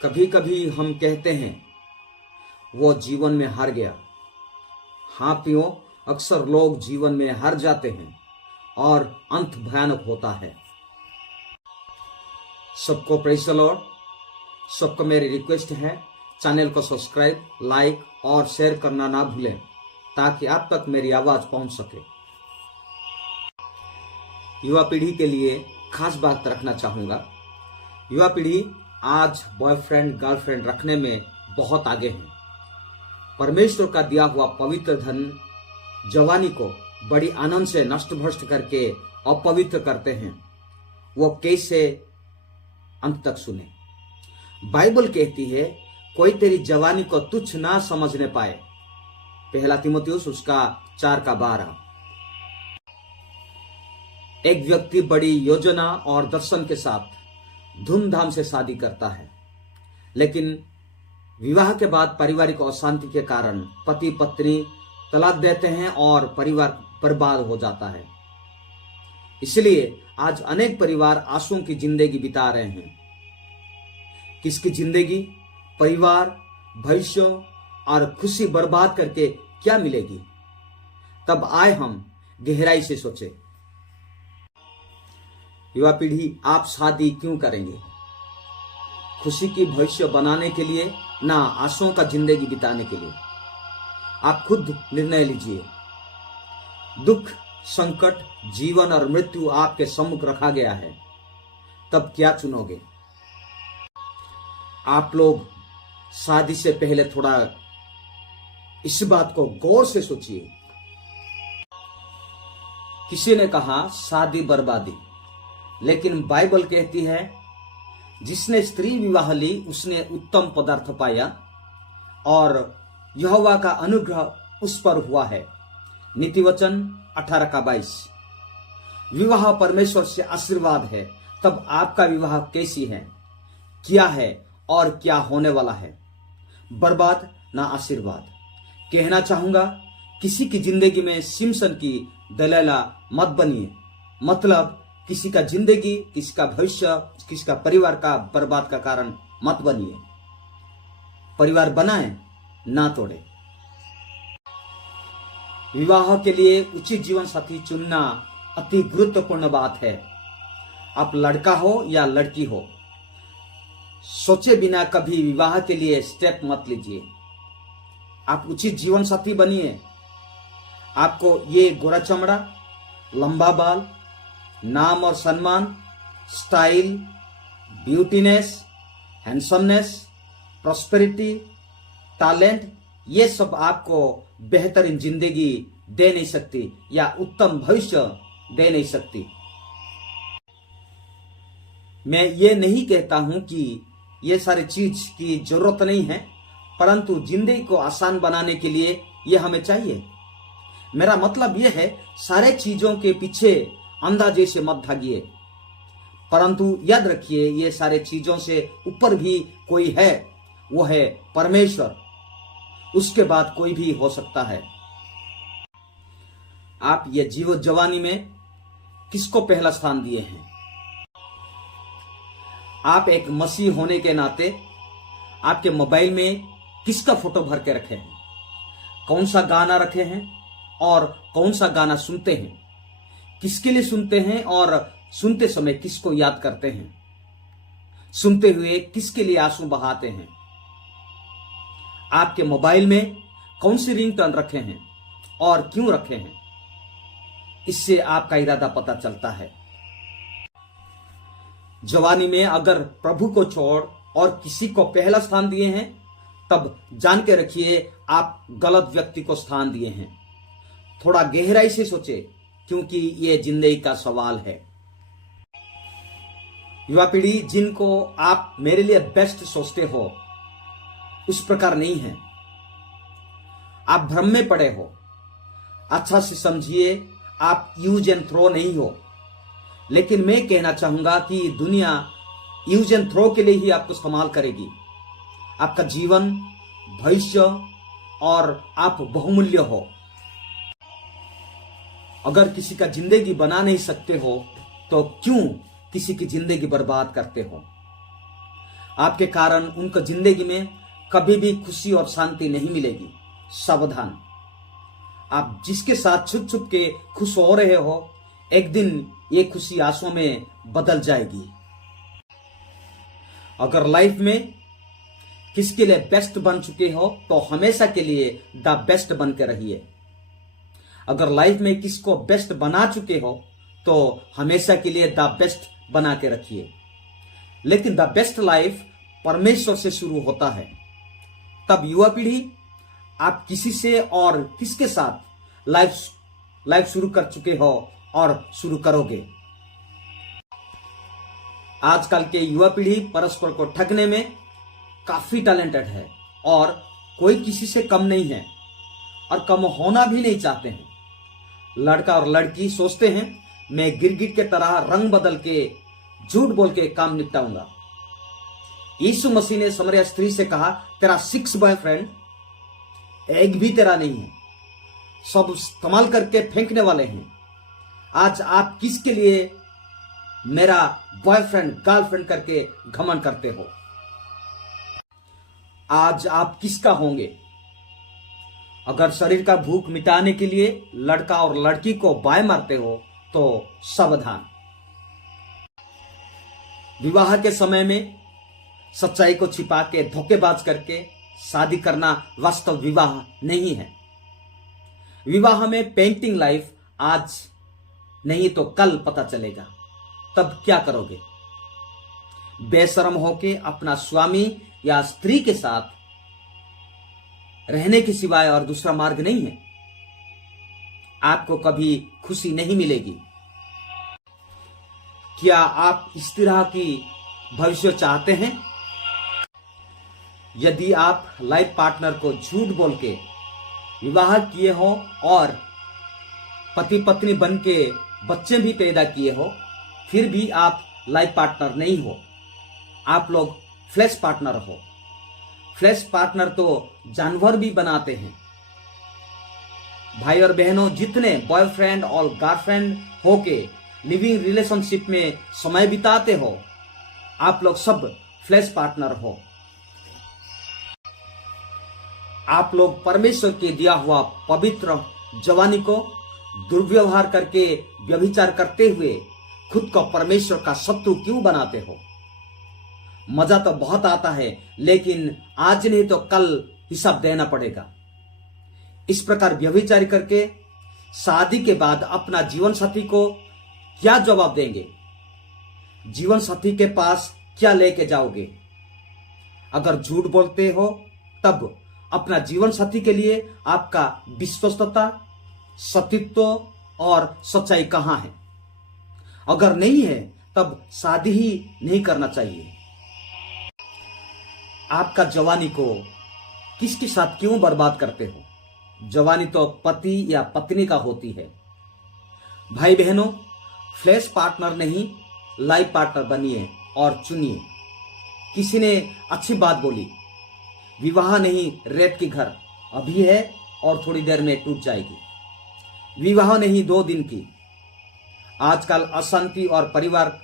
कभी कभी हम कहते हैं वो जीवन में हार गया। हाँ प्रियो, अक्सर लोग जीवन में हार जाते हैं और अंत भयानक होता है। सबको प्रेज़ द लॉर्ड। सबको मेरी रिक्वेस्ट है, चैनल को सब्सक्राइब, लाइक और शेयर करना ना भूलें ताकि आप तक मेरी आवाज पहुंच सके। युवा पीढ़ी के लिए खास बात रखना चाहूंगा। युवा पीढ़ी आज बॉयफ्रेंड गर्लफ्रेंड रखने में बहुत आगे है। परमेश्वर का दिया हुआ पवित्र धन जवानी को बड़ी आनंद से नष्ट भ्रष्ट करके अपवित्र करते हैं। वो कैसे, अंत तक सुने। बाइबल कहती है कोई तेरी जवानी को तुच्छ ना समझने पाए। पहला तीमुथियुस उसका 4:12। एक व्यक्ति बड़ी योजना और दर्शन के साथ धूमधाम से शादी करता है, लेकिन विवाह के बाद पारिवारिक अशांति के कारण पति पत्नी तलाक देते हैं और परिवार बर्बाद हो जाता है। इसलिए आज अनेक परिवार आंसुओं की जिंदगी बिता रहे हैं। किसकी जिंदगी, परिवार, भविष्य और खुशी बर्बाद करके क्या मिलेगी? तब आए हम गहराई से सोचे। युवा पीढ़ी, आप शादी क्यों करेंगे? खुशी की भविष्य बनाने के लिए, ना आंसुओं का जिंदगी बिताने के लिए? आप खुद निर्णय लीजिए। दुख, संकट, जीवन और मृत्यु आपके सम्मुख रखा गया है, तब क्या चुनोगे? आप लोग शादी से पहले थोड़ा इस बात को गौर से सोचिए। किसी ने कहा शादी बर्बादी, लेकिन बाइबल कहती है जिसने स्त्री विवाह ली उसने उत्तम पदार्थ पाया और यहोवा का अनुग्रह उस पर हुआ है। नीतिवचन 18:22। विवाह परमेश्वर से आशीर्वाद है, तब आपका विवाह कैसी है, क्या है और क्या होने वाला है? बर्बाद ना आशीर्वाद। कहना चाहूंगा, किसी की जिंदगी में सिमसन की दलाला मत बनिए। मतलब किसी का जिंदगी, किसी का भविष्य, किसी का परिवार का बर्बाद का कारण मत बनिए। परिवार बनाएं, ना तोड़े। विवाह के लिए उचित जीवन साथी चुनना अति गुरुत्वपूर्ण बात है। आप लड़का हो या लड़की हो, सोचे बिना कभी विवाह के लिए स्टेप मत लीजिए। आप उचित जीवन साथी बनिए। आपको ये गोरा चमड़ा, लंबा बाल, नाम और सम्मान, style, beautiness, handsomeness, prosperity, talent, ये सब आपको बेहतरीन जिंदगी दे नहीं सकती या उत्तम भविष्य दे नहीं सकती। मैं ये नहीं कहता हूं कि ये सारी चीज की जरूरत नहीं है, परंतु जिंदगी को आसान बनाने के लिए ये हमें चाहिए। मेरा मतलब यह है, सारे चीजों के पीछे अंधा जैसे मत भागिए, परंतु याद रखिए ये सारे चीजों से ऊपर भी कोई है, वो है परमेश्वर। उसके बाद कोई भी हो सकता है। आप ये जवानी में किसको पहला स्थान दिए हैं? आप एक मसीह होने के नाते आपके मोबाइल में किसका फोटो भर के रखे हैं? कौन सा गाना रखे हैं और कौन सा गाना सुनते हैं? किसके लिए सुनते हैं और सुनते समय किसको याद करते हैं? सुनते हुए किसके लिए आंसू बहाते हैं? आपके मोबाइल में कौन सी रिंगटोन रखे हैं और क्यों रखे हैं? इससे आपका इरादा पता चलता है। जवानी में अगर प्रभु को छोड़ और किसी को पहला स्थान दिए हैं, तब जान के रखिए आप गलत व्यक्ति को स्थान दिए हैं। थोड़ा गहराई से सोचे, क्योंकि ये जिंदगी का सवाल है। युवा पीढ़ी, जिनको आप मेरे लिए बेस्ट सोचते हो, उस प्रकार नहीं है। आप भ्रम में पड़े हो। अच्छा से समझिए, आप यूज एंड थ्रो नहीं हो। लेकिन मैं कहना चाहूंगा कि दुनिया यूज एंड थ्रो के लिए ही आपको इस्तेमाल करेगी। आपका जीवन, भविष्य और आप बहुमूल्य हो। अगर किसी का जिंदगी बना नहीं सकते हो, तो क्यों किसी की जिंदगी बर्बाद करते हो? आपके कारण उनको जिंदगी में कभी भी खुशी और शांति नहीं मिलेगी। सावधान, आप जिसके साथ छुप छुप के खुश हो रहे हो, एक दिन ये खुशी आंसुओं में बदल जाएगी। अगर लाइफ में किसके लिए बेस्ट बन चुके हो तो हमेशा के लिए द बेस्ट बन के रहिए। अगर लाइफ में किसको बेस्ट बना चुके हो तो हमेशा के लिए द बेस्ट बना के रखिए। लेकिन द बेस्ट लाइफ परमेश्वर से शुरू होता है। तब युवा पीढ़ी, आप किसी से और किसके साथ लाइफ शुरू कर चुके हो और शुरू करोगे। आजकल के युवा पीढ़ी परस्पर को ठगने में काफी टैलेंटेड है और कोई किसी से कम नहीं है और कम होना भी नहीं चाहते हैं। लड़का और लड़की सोचते हैं मैं गिरगिट के तरह रंग बदल के झूठ बोल के काम निपटाऊंगा। यीशु मसीह ने समरिया स्त्री से कहा, तेरा 6 बॉयफ्रेंड, एक भी तेरा नहीं है, सब इस्तेमाल करके फेंकने वाले हैं। आज आप किसके लिए मेरा बॉयफ्रेंड गर्लफ्रेंड करके घमंड करते हो? आज आप किसका होंगे? अगर शरीर का भूख मिटाने के लिए लड़का और लड़की को बाय मारते हो तो सावधान। विवाह के समय में सच्चाई को छिपा के धोखेबाज करके शादी करना वास्तव विवाह नहीं है। विवाह में पेंटिंग लाइफ आज नहीं तो कल पता चलेगा। तब क्या करोगे? बेशरम होके अपना स्वामी या स्त्री के साथ रहने के सिवाय और दूसरा मार्ग नहीं है। आपको कभी खुशी नहीं मिलेगी। क्या आप इस तरह की भविष्य चाहते हैं? यदि आप लाइफ पार्टनर को झूठ बोल के विवाह किए हो और पति पत्नी बन के बच्चे भी पैदा किए हो, फिर भी आप लाइफ पार्टनर नहीं हो, आप लोग फ्लैश पार्टनर हो। फ्लैश पार्टनर तो जानवर भी बनाते हैं। भाई और बहनों, जितने बॉयफ्रेंड और गर्लफ्रेंड होके लिविंग रिलेशनशिप में समय बिताते हो, आप लोग सब फ्लैश पार्टनर हो। आप लोग परमेश्वर के दिया हुआ पवित्र जवानी को दुर्व्यवहार करके व्यभिचार करते हुए खुद को परमेश्वर का शत्रु क्यों बनाते हो? मजा तो बहुत आता है, लेकिन आज नहीं तो कल हिसाब देना पड़ेगा। इस प्रकार व्यभिचार करके शादी के बाद अपना जीवन साथी को क्या जवाब देंगे? जीवन साथी के पास क्या लेके जाओगे? अगर झूठ बोलते हो तब अपना जीवन साथी के लिए आपका विश्वस्तता, सतीत्व और सच्चाई कहां है? अगर नहीं है तब शादी ही नहीं करना चाहिए। आपका जवानी को किसके साथ क्यों बर्बाद करते हो? जवानी तो पति या पत्नी का होती है। भाई बहनों, फ्लैश पार्टनर नहीं लाइफ पार्टनर बनिए और चुनिए। किसी ने अच्छी बात बोली, विवाह नहीं रेत की घर, अभी है और थोड़ी देर में टूट जाएगी। विवाह नहीं 2 दिन की। आजकल अशांति और परिवार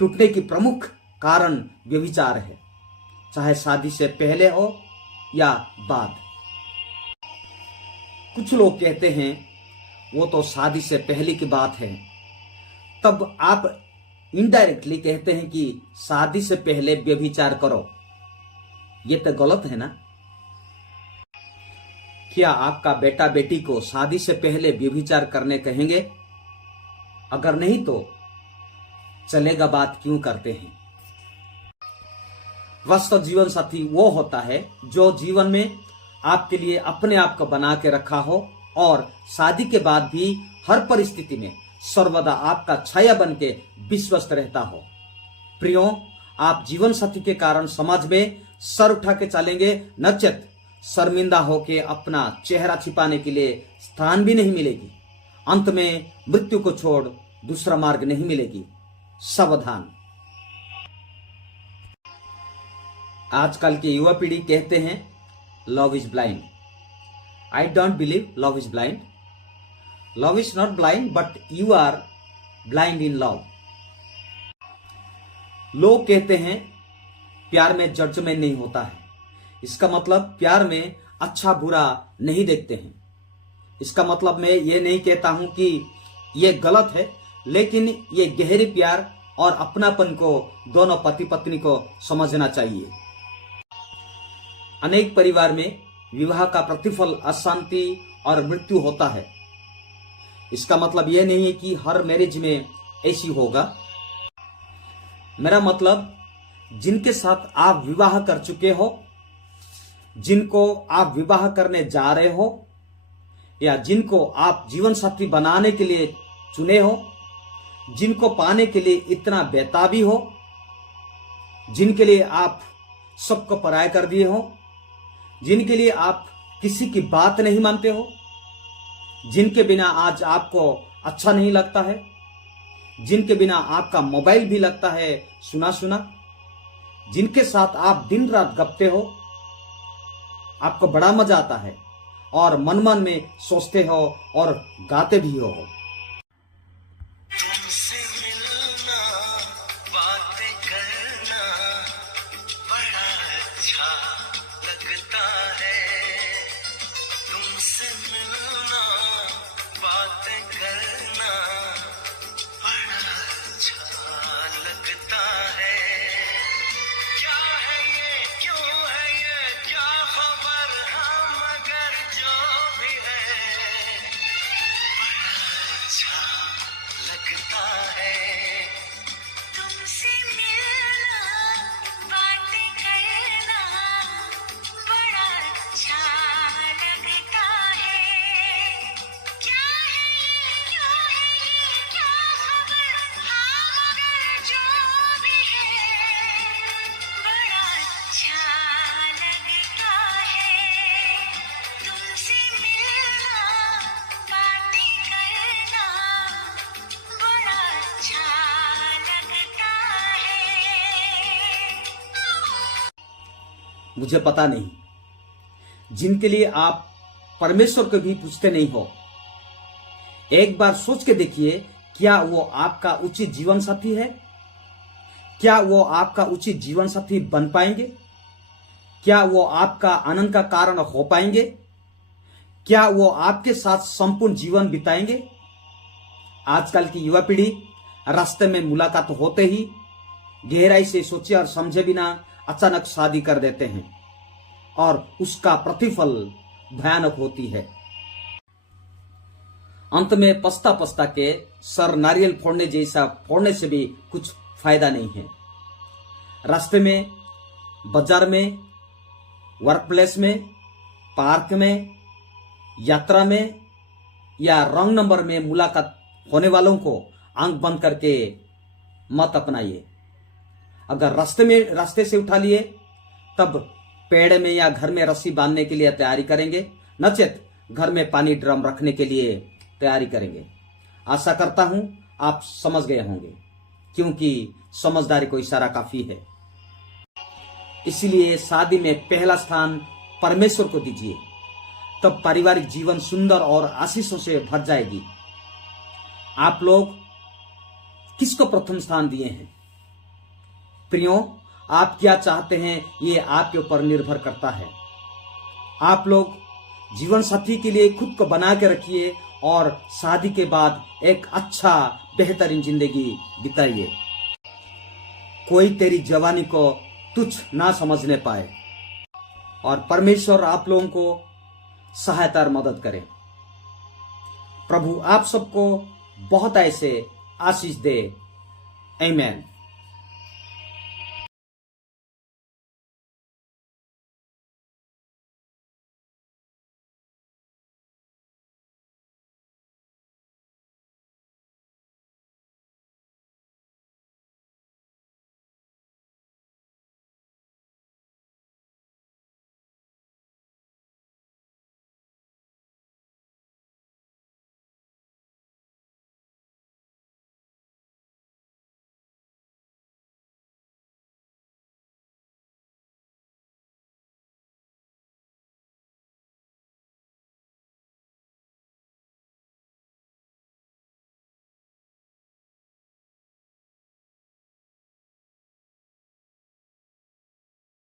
टूटने की प्रमुख कारण व्यभिचार है, चाहे शादी से पहले हो या बाद। कुछ लोग कहते हैं वो तो शादी से पहले की बात है, तब आप इनडायरेक्टली कहते हैं कि शादी से पहले व्यभिचार करो। ये तो गलत है ना? क्या आपका बेटा बेटी को शादी से पहले व्यभिचार करने कहेंगे? अगर नहीं तो चलेगा बात क्यों करते हैं? वास्तव जीवन साथी वो होता है जो जीवन में आपके लिए अपने आप को बना के रखा हो और शादी के बाद भी हर परिस्थिति में सर्वदा आपका छाया बन के विश्वस्त रहता हो। प्रियो, आप जीवन साथी के कारण समाज में सर उठा के चलेंगे, नचेत शर्मिंदा होके अपना चेहरा छिपाने के लिए स्थान भी नहीं मिलेगी। अंत में मृत्यु को छोड़ दूसरा मार्ग नहीं मिलेगी। सावधान। आजकल की युवा पीढ़ी कहते हैं love is blind. I don't believe love is blind. Love is not blind, but you are blind in love. लोग कहते हैं प्यार में जजमेंट नहीं होता है। इसका मतलब प्यार में अच्छा बुरा नहीं देखते हैं। इसका मतलब मैं ये नहीं कहता हूं कि ये गलत है, लेकिन ये गहरी प्यार और अपनापन को दोनों पति पत्नी को समझना चाहिए। अनेक परिवार में विवाह का प्रतिफल अशांति और मृत्यु होता है। इसका मतलब यह नहीं है कि हर मैरिज में ऐसी होगा। मेरा मतलब जिनके साथ आप विवाह कर चुके हो, जिनको आप विवाह करने जा रहे हो, या जिनको आप जीवन साथी बनाने के लिए चुने हो, जिनको पाने के लिए इतना बेताबी हो, जिनके लिए आप सबको पराया कर दिए हो, जिनके लिए आप किसी की बात नहीं मानते हो, जिनके बिना आज आपको अच्छा नहीं लगता है, जिनके बिना आपका मोबाइल भी लगता है सुना सुना, जिनके साथ आप दिन रात गपते हो, आपको बड़ा मजा आता है और मन मन में सोचते हो और गाते भी हो। तुमसे मिलना, बातें करना बड़ा अच्छा लगता है। तुमसे मिलना, बातें करना बड़ा अच्छा लगता है। क्या है ये, क्यों है ये, क्या खबर, हम मगर जो भी है बड़ा अच्छा लगता है। तुमसे मिलना, बातें करना बड़ा अच्छा लगता है। क्या है ये, क्यों है ये, क्या खबर, हाँ मगर जो भी है बड़ा अच्छा लगता है। तुमसे मिलना, बातें करना बड़ा अच्छा लगता है। मुझे पता नहीं, जिनके लिए आप परमेश्वर को भी पूछते नहीं हो, एक बार सोच के देखिए, क्या वो आपका उचित जीवन साथी है? क्या वो आपका उचित जीवन साथी बन पाएंगे? क्या वो आपका आनंद का कारण हो पाएंगे? क्या वो आपके साथ संपूर्ण जीवन बिताएंगे? आजकल की युवा पीढ़ी रास्ते में मुलाकात होते ही गहराई से सोचे और समझे बिना अचानक शादी कर देते हैं और उसका प्रतिफल भयानक होती है। अंत में पछता पछता के सर नारियल फोड़ने जैसा फोड़ने से भी कुछ फायदा नहीं है। रास्ते में, बाजार में, वर्क प्लेस में, पार्क में, यात्रा में या रंग नंबर में मुलाकात होने वालों को आंख बंद करके मत अपनाइए। अगर रास्ते से उठा लिए तब पेड़ में या घर में रस्सी बांधने के लिए तैयारी करेंगे, नचेत घर में पानी ड्रम रखने के लिए तैयारी करेंगे। आशा करता हूं आप समझ गए होंगे, क्योंकि समझदारी को इशारा काफी है। इसलिए शादी में पहला स्थान परमेश्वर को दीजिए, तब पारिवारिक जीवन सुंदर और आशीषों से भर जाएगी। आप लोग किसको प्रथम स्थान दिए हैं? प्रियो, आप क्या चाहते हैं ये आपके ऊपर निर्भर करता है। आप लोग जीवन साथी के लिए खुद को बना के रखिए और शादी के बाद एक अच्छा बेहतरीन जिंदगी बिताइए। कोई तेरी जवानी को तुच्छ ना समझने पाए और परमेश्वर आप लोगों को सहायता और मदद करे। प्रभु आप सबको बहुत ऐसे आशीष दे। आमीन।